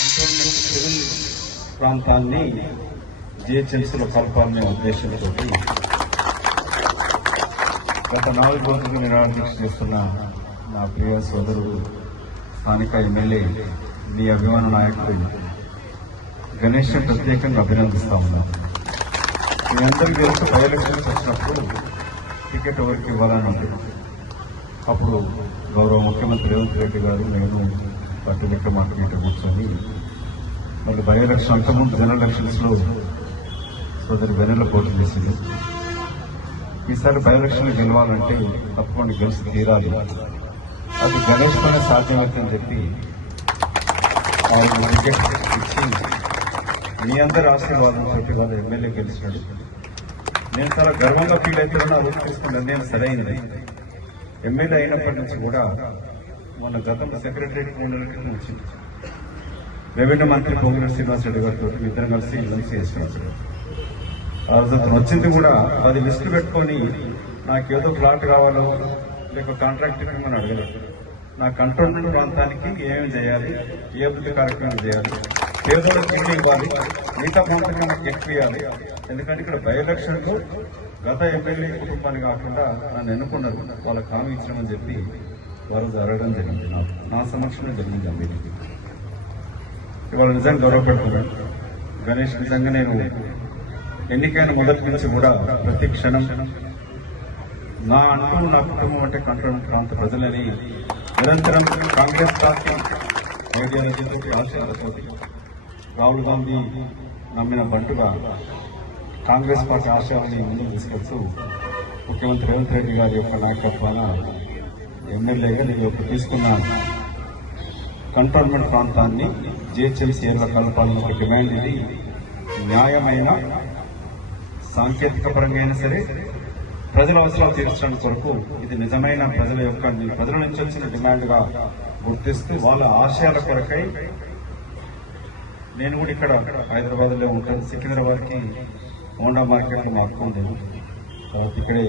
Civil ప్రాంతాన్ని జిహెచ్ఎంసీలో కలపాలనే ఉద్దేశంతో గత 4 రోజులు నిరాదీక్ష చేస్తున్న నా ప్రియ సోదరుడు స్థానిక ఎమ్మెల్యే మీ అభిమాన నాయకుడు గణేష్ ప్రత్యేకంగా అభినందిస్తా ఉన్నాను. మీ అందరికీ తెలుసు, బై ఎలక్షన్స్ వచ్చినప్పుడు టికెట్ ఎవరికి ఇవ్వాలని ఉంది. అప్పుడు గౌరవ ముఖ్యమంత్రి రేవంత్ రెడ్డి గారు నేను పార్టీ లెక్క మాట్లాడి కూర్చొని మళ్ళీ బై ఎలక్షన్ అంతకుముందు జనరల్ ఎలక్షన్స్ లో సోదరి వెన్నెల పోటీ చేసింది. ఈసారి బై ఎలక్షన్ గెలవాలంటే తప్పకుండా గెలిచి తీరాలి, అది గణేష్ పైన సాధ్యమవుతుందని చెప్పి ఆయన టికెట్ ఇచ్చి మీ అందరి ఆశీర్వాదం చెప్పి వాళ్ళు ఎమ్మెల్యే గెలిచినాడు. నేను చాలా గర్వంగా ఫీల్ అవుతున్నా. అది తీసుకున్న నిర్ణయం సరైనది. ఎమ్మెల్యే అయినప్పటి నుంచి కూడా మన గతంలో సెక్రటరీ వచ్చింది. రెవెన్యూ మంత్రి పొంగులేటి శ్రీనివాస్ రెడ్డి గారితో ఇద్దరం కలిసి లంచ్ చేసినారు. ఆ రోజు వచ్చింది కూడా 10 లిస్టులు పెట్టుకొని నాకేదో ప్లాట్ కావాలో లేక కాంట్రాక్ట్ ఇవ్వమని అడగలేదు. నా కంట్రోల్మెంట్ ప్రాంతానికి ఏమేమి చేయాలి, ఏ అభివృద్ధి కార్యక్రమాలు చేయాలి, పేదోళ్ళకి కింద ఇవ్వాలి, మిగతా ప్రాంతానికి నాకు ఎక్కువ ఇవ్వాలి. ఎందుకంటే ఇక్కడ బై ఎలక్షన్కు గత ఎమ్మెల్యే కుటుంబాన్ని కాకుండా నన్ను ఎన్నుకున్నారు, వాళ్ళకి హామీ ఇచ్చామని చెప్పి వారు జరగడం జరిగింది. నా సమక్షంలో జరిగింది అమ్మాయికి. ఇవాళ నిజంగా గౌరవపడుతున్నాను. గణేష్ నిజంగా నేను ఎన్నికైన మొదటి నుంచి కూడా ప్రతి క్షణం నా కుటుంబం అంటే కంట్రోల్ ప్రాంత ప్రజలని నిరంతరం కాంగ్రెస్ పార్టీ ఐడియాలజీతో ఆశయాలతో రాహుల్ గాంధీ నమ్మిన బంటుగా కాంగ్రెస్ పార్టీ ఆశయాన్ని ముందుకు తీసుకొస్తూ ముఖ్యమంత్రి రేవంత్ రెడ్డి గారి యొక్క నాయకత్వాన ఎమ్మెల్యేగా నేను తీసుకున్న కంటోన్మెంట్ ప్రాంతాన్ని జిహెచ్ఎంసీ ఏర్ల కలపాలన్న డిమాండ్ ఇది న్యాయమైన, సాంకేతిక పరంగా అయినా సరే ప్రజల అవసరాలు తీర్చడానికి కొరకు ఇది నిజమైన ప్రజల నుంచి వచ్చిన డిమాండ్ గా గుర్తిస్తూ వాళ్ళ ఆశయాల కొరకై నేను కూడా ఇక్కడ హైదరాబాద్ లో ఉంటాను. సికింద్రాబాద్ కి హోండా మార్కెట్ లో మారుతుంది. తర్వాత ఇక్కడే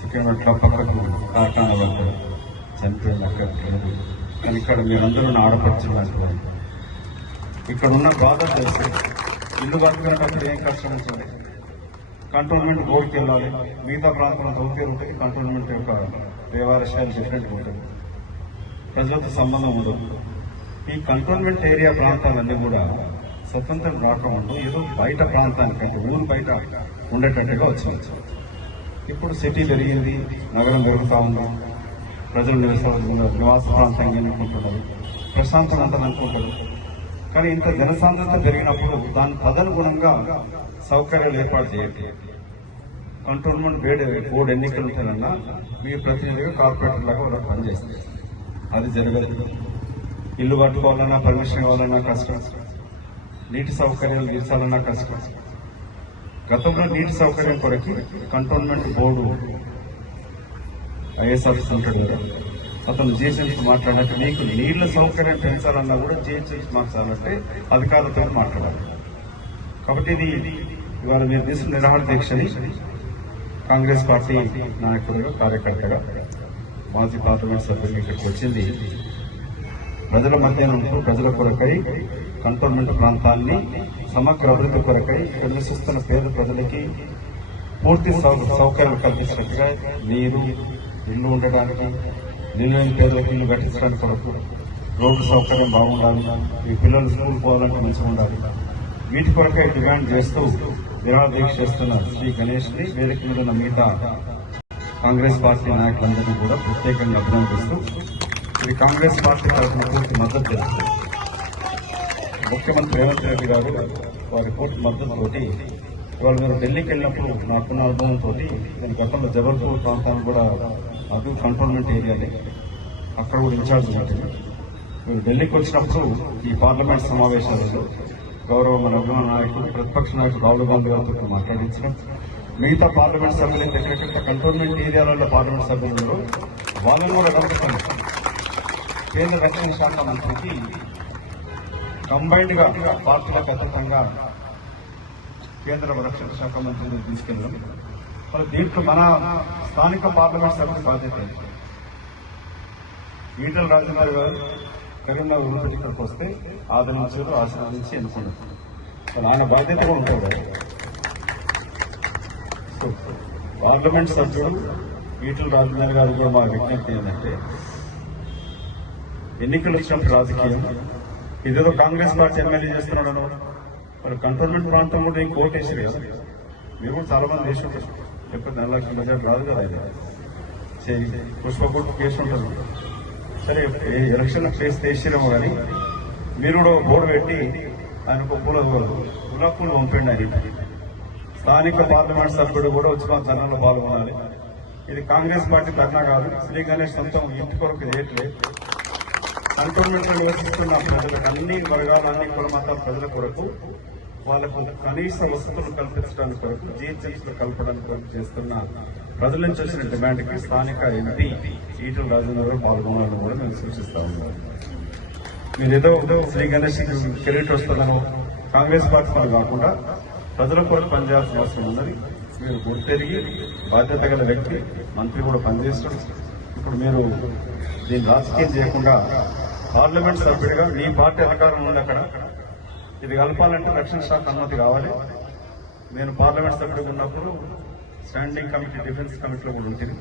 సికింద్రాబాద్ పక్కకు కార్ఖానా చనిపోయింది అక్కడ. కానీ ఇక్కడ మీరందరూ నా ఆడపడుచున్నారు. ఇక్కడ ఉన్న బాధ తెలుసు. ఇల్లు కట్టుకునేటప్పుడు ఏం కష్టం ఉంటుంది. కంటోన్మెంట్ బోర్డుకి వెళ్ళాలి, మిగతా ప్రాంతంలో సౌకర్యం ఉంటుంది. కంటోన్మెంట్ యొక్క వ్యవహార శైలి డిఫరెంట్గా ఉంటుంది, ప్రజలతో సంబంధం ఉండదు. ఈ కంటోన్మెంట్ ఏరియా ప్రాంతాలన్నీ కూడా స్వతంత్రం రాకముందు ఏదో బయట ప్రాంతానికంటే ఊరు బయట ఉండేటట్టుగా వచ్చింది. ఇప్పుడు సిటీ పెరిగింది, నగరం పెరుగుతూ ఉంది, ప్రజలు నివాస ప్రాంతంగా ఎన్నుకుంటున్నారు, ప్రశాంతం అంతా అనుకుంటారు. కానీ ఇంత జనసాంద్రత పెరిగినప్పుడు దాని తదనుగుణంగా సౌకర్యాలు ఏర్పాటు చేయండి. కంటోన్మెంట్ బోర్డు ఎన్నికలు ఉంటాయన్నా మీ ప్రతినిధిగా కార్పొరేటర్ లాగా వాళ్ళకి పనిచేస్తుంది. అది జరగదు. ఇల్లు కట్టుకోవాలన్నా, పర్మిషన్ ఇవ్వాలన్నా కష్టం, నీటి సౌకర్యాలు తీర్చాలన్నా కష్టం. గతంలో నీటి సౌకర్యం కొరకు కంటోన్మెంట్ బోర్డు ఐఏఎస్ ఆఫీసర్ ఉంటాడు కదా, అతను జిహెచ్ఎంసీ మాట్లాడినట్టు నీకు నీళ్ల సౌకర్యం పెంచాలన్నా కూడా జిహెచ్ఎంసీ మార్చాలంటే అధికారులతో మాట్లాడాలి. కాబట్టి ఇది ఇవాళ మీరు తీసుకున్న నిరాహార దీక్షని కాంగ్రెస్ పార్టీ నాయకుడిగా, కార్యకర్తగా, మాజీ పార్లమెంట్ సభ్యులు ఇక్కడికి వచ్చింది ప్రజల మధ్య ఉంటూ ప్రజల కొరకై కంటోన్మెంట్ ప్రాంతాన్ని సమగ్ర అభివృద్ధి కొరకై ఇక్కడ నివసిస్తున్న పేద ప్రజలకి పూర్తి సౌకర్యాలు కల్పించినట్టుగా నీరు, ఇల్లు ఉండడానికి, నిలువైన పేదలకు ఇల్లు కట్టించడానికి కొరకు రోడ్డు సౌకర్యం బాగుండాలి, ఈ పిల్లలు స్కూల్ పోవాలంటే మంచిగా ఉండాలి. వీటి కొరకై డిమాండ్ చేస్తూ నిరాహార దీక్ష చేస్తున్న శ్రీ గణేష్ ని వేదిక మీద ఉన్న మిగతా కాంగ్రెస్ పార్టీ నాయకులందరినీ కూడా ప్రత్యేకంగా అభినందిస్తూ ఇది కాంగ్రెస్ పార్టీ తరఫున పూర్తి మద్దతు తెలుస్తుంది. ముఖ్యమంత్రి రేవంత్ రెడ్డి గారు వారి పూర్తి మద్దతుతోటి ఇవాళ మీరు ఢిల్లీకి వెళ్ళినప్పుడు నాకున్న అనుభవంతో నేను గతంలో జబల్పూర్ ప్రాంతాన్ని కూడా అది కంటోన్మెంట్ ఏరియానే, అక్కడ కూడా ఇన్ఛార్జ్ ఉంటుంది. మీరు ఢిల్లీకి వచ్చినప్పుడు ఈ పార్లమెంట్ సమావేశాలలో గౌరవ మన అభిమాన నాయకులు, ప్రతిపక్ష నాయకులు రాహుల్ గాంధీ గారితో మాట్లాడించడం, మిగతా పార్లమెంట్ సభ్యులు ఎక్కడెక్కడ కంటోన్మెంట్ ఏరియాలలో పార్లమెంట్ సభ్యులు వాళ్ళని కూడా కలుపుతాను. కేంద్ర రక్షణ శాఖ మంత్రికి కంబైన్డ్ గా పార్టీలకు అతీతంగా కేంద్ర రక్షణ శాఖ మంత్రిని తీసుకెళ్ళడం, దీంట్లో మన స్థానిక పార్లమెంట్ సభ్యుల బాధ్యత. ఈటల రాజేందర్ గారు తెలంగాణ నుంచి ఇక్కడికి వస్తే ఆదరించారు, ఆశీర్వదించి ఎన్నుకున్నారు. ఆయన బాధ్యత కూడా ఉంటుంది కదా. సో పార్లమెంట్ సభ్యుడు ఈటల రాజేందర్ గారు కూడా మా విజ్ఞప్తి ఏంటంటే, ఎన్నికలు వచ్చినప్పుడు రాజకీయం ఇదేదో కాంగ్రెస్ పార్టీ ఎమ్మెల్యే చేస్తున్నాడు, మరి కంటోన్మెంట్ ప్రాంతం కూడా ఇంక ఓటేసారు కదా. మీరు కూడా చాలా మంది వేసి ఉంటారు, ఎప్పుడు 4 లక్షల మెజార్టీ రాదు కదా. ఇది పుష్పకోటి కేసు ఉంటుంది. సరే ఎలక్షన్ కేసు వేసిరేమో కానీ మీరు కూడా బోర్డు పెట్టి ఆయనకు గులాబ్ పూలు పంపిండి. ఆయన స్థానిక పార్లమెంట్ సభ్యుడు కూడా వచ్చి మా ధర్నంలో పాల్గొనాలి. ఇది కాంగ్రెస్ పార్టీ ధర్నా కాదు, శ్రీ గణేష్ సొంతం ఇంటి కొరకు చేయట్లేదు. కంటోన్మెంట్ లో నివసిస్తున్న ప్రజలకు, అన్ని వర్గాల, అన్ని కుల మతాల ప్రజల కొరకు, వాళ్ళకు కనీస వసతులు కల్పించడానికి కొరకు, జీహెచ్ఎంసీలు కలపడానికి కొరకు చేస్తున్న ప్రజల నుంచి వచ్చిన డిమాండ్ కి స్థానిక ఎంపీ ఈటల రాజేందర్ గారు పాల్గొనాలని కూడా మేము సూచిస్తా ఉన్నాం. మీరు ఏదో శ్రీ గణేష్ కెరీట్ వస్తుందనో కాంగ్రెస్ పార్టీ పని కాకుండా ప్రజల కొరకు పనిచేయాల్సిన అవసరం ఉన్నది. మీరు గుర్తెరిగి బాధ్యత గల వ్యక్తి, మంత్రి కూడా పనిచేస్తాడు. ఇప్పుడు మీరు దీన్ని రాజకీయం చేయకుండా పార్లమెంట్ సభ్యుడిగా మీ పార్టీ అధికారం ఉంది అక్కడ, ఇది కలపాలంటే రక్షణ శాఖ అనుమతి కావాలి. నేను పార్లమెంట్ సభ్యుడిగా ఉన్నప్పుడు స్టాండింగ్ కమిటీ, డిఫెన్స్ కమిటీలో కూడా ఉంటుంది.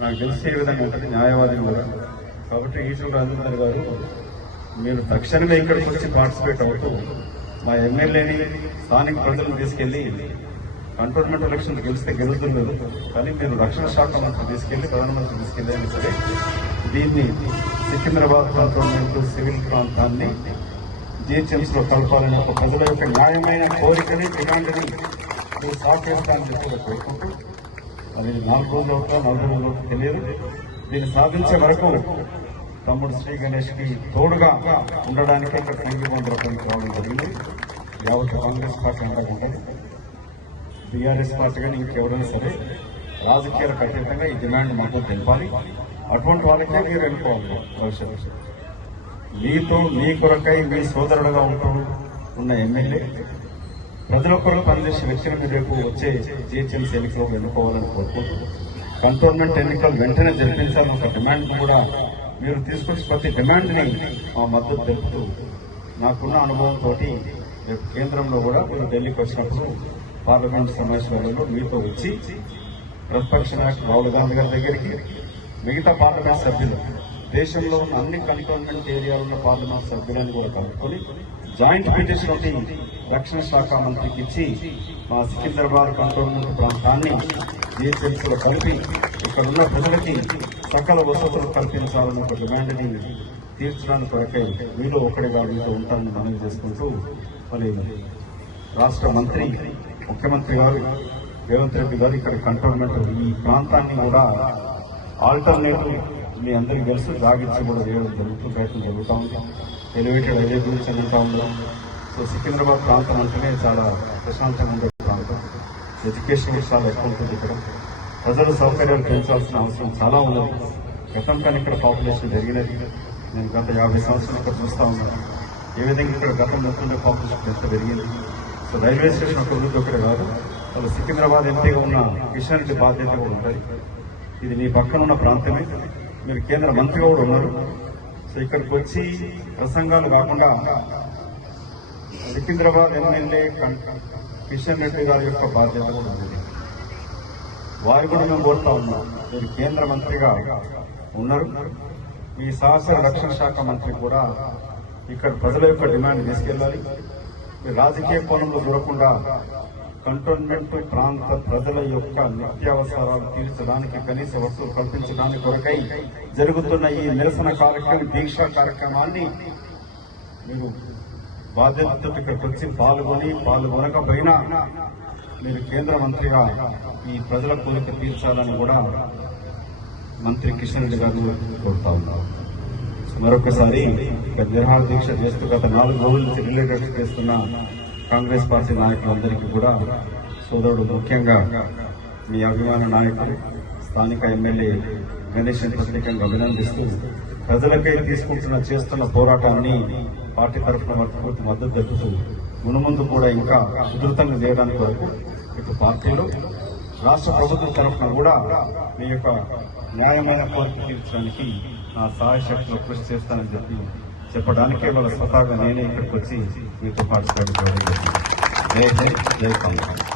నాకు తెలిసే విధంగా ఉంటుంది, న్యాయవాది కూడా. కాబట్టి ఈటల రాజేందర్ గారు మీరు తక్షణమే ఇక్కడికి వచ్చి పార్టిసిపేట్ అవుతూ మా ఎమ్మెల్యేని, స్థానిక ప్రజలను తీసుకెళ్లి కంటోన్మెంట్ ఎలక్షన్ గెలిస్తే గెలుతున్నారు, కానీ మీరు రక్షణ శాఖ మంత్రి తీసుకెళ్లి, ప్రధానమంత్రి తీసుకెళ్లి సరే దీన్ని సికింద్రాబాద్ కంటోన్మెంట్ సివిల్ ప్రాంతాన్ని జీహెచ్ఎంసీలో కలపాలని ఒక ప్రజల యొక్క న్యాయమైన కోరికని, డిమాండ్ని మీరు సాధిస్తానని చెప్పి కోరుకుంటూ, అది 4 రోజులు అవుతా 4 రోజులు తెలియదు. దీన్ని సాధించే వరకు తమ్ముడు శ్రీ గణేష్ కి తోడుగా ఉండడానికి ఇక్కడ సంఘీభావం రావడం జరిగింది. యావత్ కాంగ్రెస్ పార్టీ అంతా ఉంటుంది, టీఆర్ఎస్ పార్టీ కానీ ఇంకెవరైనా సరే రాజకీయాలకు అతీతంగా ఈ డిమాండ్ మాకు తెలపాలి. అటువంటి వాళ్ళకే మీరు వెళ్ళిపోవాలి. భవిష్యత్తు మీతో, మీ కొరకై, మీ సోదరుడుగా ఉంటూ ఉన్న ఎమ్మెల్యే, ప్రజల కొరకు పనిచేసే వ్యక్తిని మీరు రేపు వచ్చే జీహెచ్ఎంసీ ఎన్నికలో ఎన్నుకోవాలని కోరుకుంటూ, కంటోన్మెంట్ ఎన్నికలు వెంటనే జరిపించాలని ఒక డిమాండ్ కూడా మీరు తీసుకొచ్చి ప్రతి డిమాండ్ని మా మద్దతు తెలుపుతూ, నాకున్న అనుభవంతో రేపు కేంద్రంలో కూడా మీరు ఢిల్లీకి వచ్చినప్పుడు పార్లమెంట్ సమావేశాలలో మీతో వచ్చి ప్రతిపక్ష నాయకులు రాహుల్ గాంధీ గారి దగ్గరికి, మిగతా పార్లమెంట్ సభ్యులు, దేశంలో ఉన్న అన్ని కంటోన్మెంట్ ఏరియాలో పార్లమెంట్ సభ్యులను కూడా కలుపుకొని జాయింట్ పిటిషన్ ఒకటి రక్షణ శాఖ మంత్రికి ఇచ్చి మా సికింద్రాబాద్ కంటోన్మెంట్ ప్రాంతాన్ని జీహెచ్ఎంసీలో కలిపి ఇక్కడ ఉన్న ప్రజలకి సకల వసతులు కల్పించాలని ఒక డిమాండ్ని తీర్చడానికి కొరకై మీలో ఒకటిగా మీతో ఉంటానని మనవి చేసుకుంటూ, మరి రాష్ట్ర మంత్రి, ముఖ్యమంత్రి గారు రేవంత్ రెడ్డి గారు ఇక్కడ కంటోన్మెంట్ ఈ ప్రాంతాన్ని కూడా ఆల్టర్నేటివ్, మీ అందరికీ తెలుసు, జాగిచ్చి కూడా వేయడం ప్రయత్నం జరుగుతూ ఉంది. ఎలివేటెడ్ హైవే గురించి జరుగుతూ ఉండడం. సో సికింద్రాబాద్ ప్రాంతం అంటేనే చాలా ప్రశాంతంగా ఉండే ప్రాంతం, ఎడ్యుకేషన్ చాలా ఎక్కువ ఉంటుంది. ఇక్కడ ప్రజల సౌకర్యాలు పెంచాల్సిన అవసరం చాలా ఉన్నది. గతం కానీ ఇక్కడ పాపులేషన్ పెరిగినది. నేను గత 50 సంవత్సరాలు ఇక్కడ చూస్తూ ఉన్నాను ఏ విధంగా ఇక్కడ గతం మొత్తంలో పాపులేషన్ ఎంత పెరిగింది. సో రైల్వే స్టేషన్ ఒక వృద్ధి ఒకటే కాదు, వాళ్ళు సికింద్రాబాద్ ఎంపీగా ఉన్న కిషన్ రెడ్డి బాధ్యత కూడా ఉంటుంది. ఇది మీ పక్కన ఉన్న ప్రాంతమే, మీరు కేంద్ర మంత్రిగా కూడా ఉన్నారు. సో ఇక్కడికి వచ్చి ప్రసంగాలు కాకుండా సికింద్రాబాద్ ఎమ్మెల్యే కిషన్ రెడ్డి గారి యొక్క బాధ్యత కూడా ఉంది. వారు కూడా మేము కోరుతా ఉన్నాం, మీరు కేంద్ర మంత్రిగా ఉన్నారు, మీ సహచర రక్షణ శాఖ మంత్రి కూడా ఇక్కడ ప్రజల యొక్క డిమాండ్ తీసుకెళ్లాలి. మీరు రాజకీయ కోణంలో చూడకుండా కంటోన్మెంట్ ప్రాంత ప్రజల యొక్క నిత్యావసరాలు తీర్చడానికి, కనీస వస్తువులు కల్పించడానికి కొరకై జరుగుతున్న ఈ నిరసన కార్యక్రమం, దీక్షా కార్యక్రమాన్ని మీరు బాధ్యతతో ఇక్కడికి వచ్చి పాల్గొనకపోయినా మీరు కేంద్ర మంత్రిగా ఈ ప్రజల కోరిక తీర్చాలని కూడా మంత్రి కిషన్ రెడ్డి గారిని కోరుతా ఉన్నారు. మరొకసారి నిరాహార దీక్ష చేస్తూ గత 4 రోజుల నుంచి రిలేటెడ్ చేస్తున్న కాంగ్రెస్ పార్టీ నాయకులందరికీ కూడా సోదరుడు, ముఖ్యంగా మీ అభిమాన నాయకులు స్థానిక ఎమ్మెల్యే గణేష్ ప్రత్యేకంగా అభినందిస్తూ, ప్రజలకై చేస్తున్న పోరాటాన్ని పార్టీ తరఫున పూర్తి మద్దతు తెలుపుతూ, మునుముందు కూడా ఇంకా ఉధృతంగా చేయడానికి వరకు ఇటు పార్టీలు, రాష్ట్ర ప్రభుత్వం తరఫున కూడా మీ యొక్క న్యాయమైన కోరిక తీర్చడానికి నా సహాయ శక్తిలో కృషి చేస్తానని చెప్పి చెప్పడానికే వాళ్ళ స్వతహాగా నేనే ఇక్కడికి వచ్చి మీతో పార్టిసిపేట్ చేయడం జరిగింది. జై హింద్, జై కాంగ్రెస్.